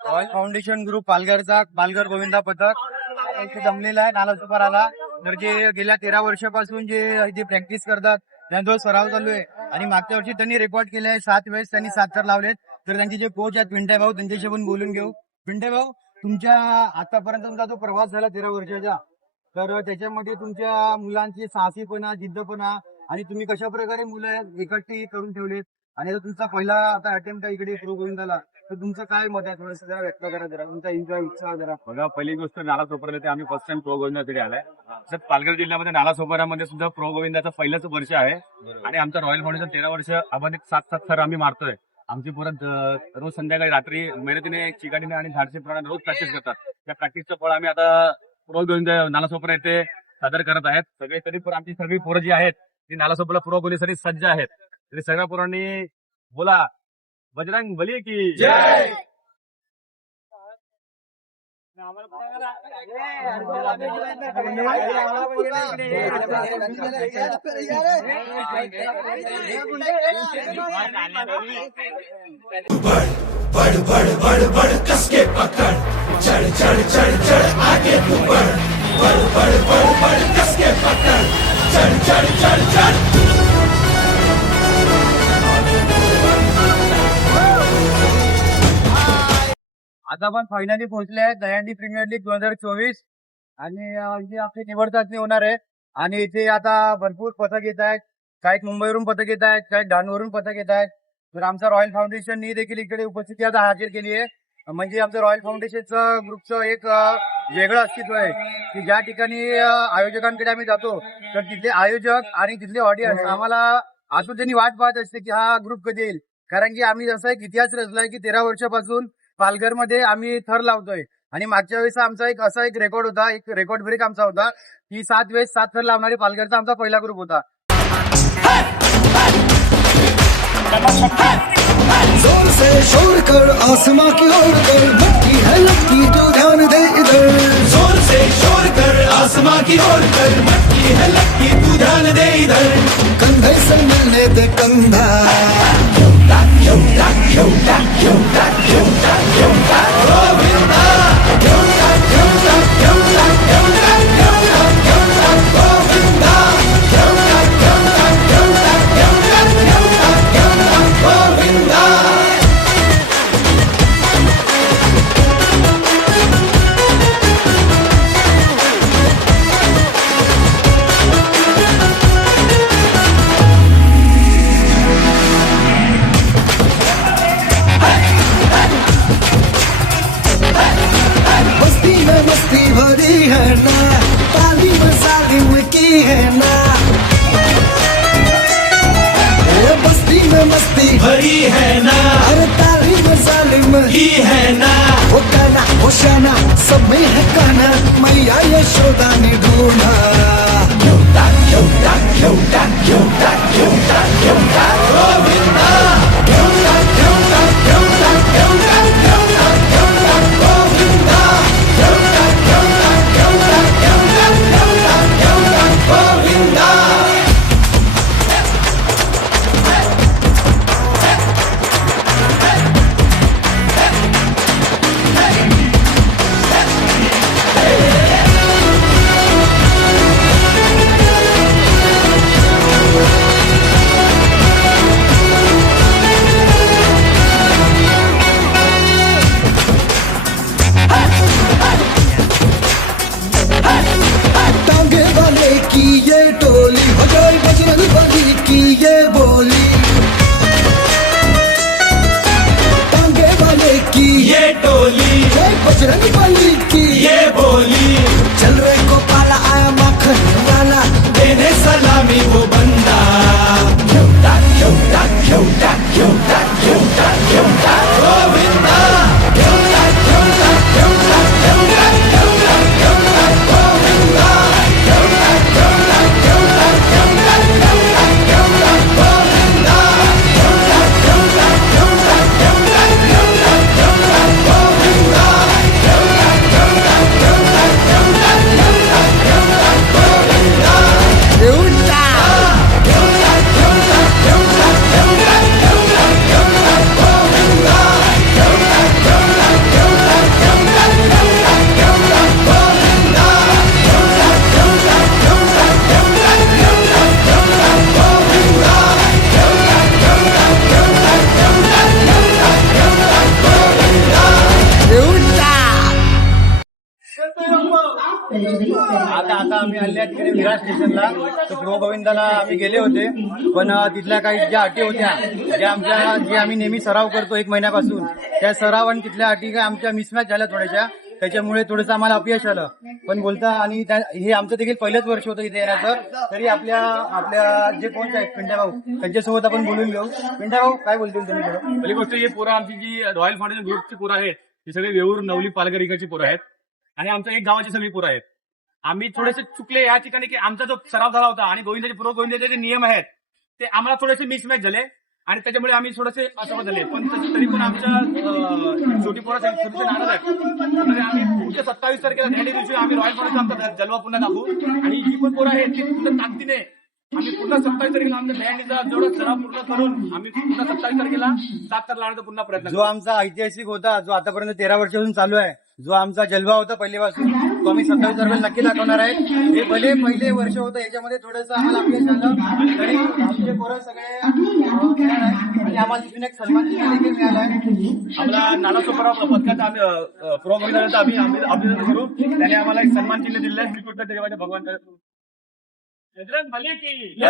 Royal foundation group पालघरचा पालघर गोविंदा पथक इथे जमलेला आहे नालासोपाराला. तर जे गेल्या 13 वर्षापासून जे प्रॅक्टिस करतात त्यांचा सराव चालू आहे. आणि मागच्या वर्षी त्यांनी रेकॉर्ड केले आहे 7 वेळेस त्यांनी 7 थर लावलेत. तर त्यांचे जे कोच आहेत पिंटे भाऊ त्यांच्याशी पण बोलून घेऊ. पिंटे भाऊ, तुमच्या आतापर्यंत तुमचा जो प्रवास झाला 13 वर्षाचा, तर त्याच्यामध्ये तुमच्या मुलांची साहसीपणा, जिद्दपणा आणि तुम्ही कशा प्रकारे मुलं एकट्ठी करून ठेवलेत आणि तुमचा पहिला आता अटेम्प्ट आहे इकडे प्रो गोविंदाला, तर तुमचं काय मत आहे थोडंसं जरा व्यक्त करा, जरा तुमचा एन्जॉय उत्साह जरा. बघा, पहिली गोष्ट नालासोपारा ते आम्ही फर्स्ट टाइम प्रो गोविंदासाठी आलाय. तर पालघर जिल्ह्यामध्ये नालासोपारामध्ये सुद्धा प्रो गोविंदाचं पहिलंच वर्ष आहे. आणि आमचं रॉयल फाउंडेशन 13 वर्ष आपण 7 थर आम्ही मारतोय. आमची परत रोज संध्याकाळी रात्री मेहनतीने चिकाटीने आणि धाडसी प्रमाणे रोज प्रॅक्टिस करतात. त्या प्रॅक्टिसचं फळ आम्ही आता प्रो गोविंदा नालासोपारा येथे सादर करत आहेत. सगळे तरी पण आमची सगळी पोरं जी आहेत ती नालासोपारा प्रो गोविंदासाठी सज्ज आहेत. तरी सगळ्या पोरांनी बोला बजरंग बली की जय. बढ़ बढ़ बढ़ बढ़ कसके पकड़, चढ़ चढ़ चढ़ चढ़ आगे तू बढ़. बढ़ बढ़ बढ़ बढ़ कसके पकड़, चढ़ चढ़ चढ़ चढ़. आता आपण फायनली पोहोचले आहे दहीहंडी प्रीमियर लीग 2024 आणि इथे आपली निवड चाचणी होणार आहे. आणि इथे आता भरपूर पथक येत आहेत. काही मुंबईवरून पथक येत आहेत, काही डहाणूवरून पथक येत आहेत. तर आमचा रॉयल फाउंडेशननी देखील इकडे उपस्थिती आता हाजीर केली आहे. म्हणजे आमचं रॉयल फाउंडेशनचं ग्रुपचं एक वेगळं अस्तित्व आहे की ज्या ठिकाणी आयोजकांकडे आम्ही जातो तर तिथले आयोजक आणि तिथले ऑडियन्स आम्हाला आतुरतेने वाट पाहत असते की हा ग्रुप कधी येईल. कारण की आम्ही जसा एक इतिहास रचलाय की 13 वर्षापासून पालघरमध्ये आम्ही थर लावतोय. आणि मागच्या वेळेस आमचा एक असा एक रेकॉर्ड होता, एक रेकॉर्ड ब्रेक आमचा होता की 7 वेळेस 7 थर लावणारे पालघरचा आमचा पहिला ग्रुप होता. जोर से शोर कर आसमां की ओर कर, मटकी है लटकी तो ध्यान दे इधर. जोर से शोर कर आसमां की ओर कर, मटकी है लटकी तू ध्यान दे इधर. कंधे से मिलने दे कंधा, मस्ती भरी है ना, ताली में जालिम की है ना. बस्ती में मस्ती भरी है ना, अरे ताली में जालिम ही है ना. वो गाना वो शाना सब में है कहना, मैया यशोदा ने ढूंढा. आता आम्ही आले आहे तिकडे विरार स्टेशनला. तर प्रो गोविंदाला आम्ही गेले होते, पण तिथल्या काही ज्या अटी होत्या, जे आम्ही नेहमी सराव करतो 1 महिन्यापासून, त्या सराव आणि तिथल्या अटी काय आमच्या मिसमॅच झाल्या थोड्याशा. त्याच्यामुळे थोडंसं आम्हाला अपयश आलं. पण बोलता आणि हे आमचं देखील पहिलंच वर्ष होतं इथे येण्याचं. तरी आपल्या जे कोच आहेत पिंट्या भाऊ, त्यांच्यासोबत आपण बोलून घेऊ. पिंट्या भाऊ काय बोलतील तुम्ही थोडं? पहिली गोष्ट ही पोरं आमची जी रॉयल फाउंडेशन ग्रुपची पोरं आहेत ती सगळी वेऊर, नवली, पालघर इकडची पोरं आहेत आणि आमच्या एक गावाची सगळी पोरं आहेत. आम्ही थोडेसे चुकले या ठिकाणी की आमचा जो सराव झाला होता आणि प्रो गोविंदाचे जे नियम आहेत ते आम्हाला थोडेसे मिसमॅच झाले आणि त्याच्यामुळे आम्ही थोडेसे असमत झाले. पण तरी पण आमच्या छोटी पोरं थोडीशी नाराज आहेत. म्हणजे आम्ही पुढच्या 27 तारखेला त्या दिवशी आम्ही रॉयल फाउंडेशन आमचा जलवा पुन्हा दाखवू आणि जी पण पोरं आहेत ती पूर्ण ताकदीने आम्ही पुन्हा 27 तारखेला आमच्या दहीहंडीचा जेवढा सराव पूर्ण करून आम्ही पुन्हा 27 तारखेला 7 तार लावण्याचा पुन्हा प्रयत्न जो आमचा ऐतिहासिक होता, जो आतापर्यंत 13 वर्षापासून चालू आहे, जो आमचा जलवा होता पहिल्यापासून, तो आम्ही 27 तारखेला नक्की दाखवणार आहे. हे भले पहिले वर्ष होतं, याच्यामध्ये थोडंसं आम्हाला अपयश आलं तरी आमचे पोरं सगळे तयार आहेत आणि आम्हाला तिथून एक सन्मान देखील मिळाला आहे. आम्हाला नालासोपारा पथकाचा आम्ही प्रो गोविंदाचा आम्ही अभिनंदन करू. त्याने आम्हाला एक सन्मान चिन्ह दिलं आहे. श्रीकृष्ण देवाच्या भगवान बजरंग बली की जय.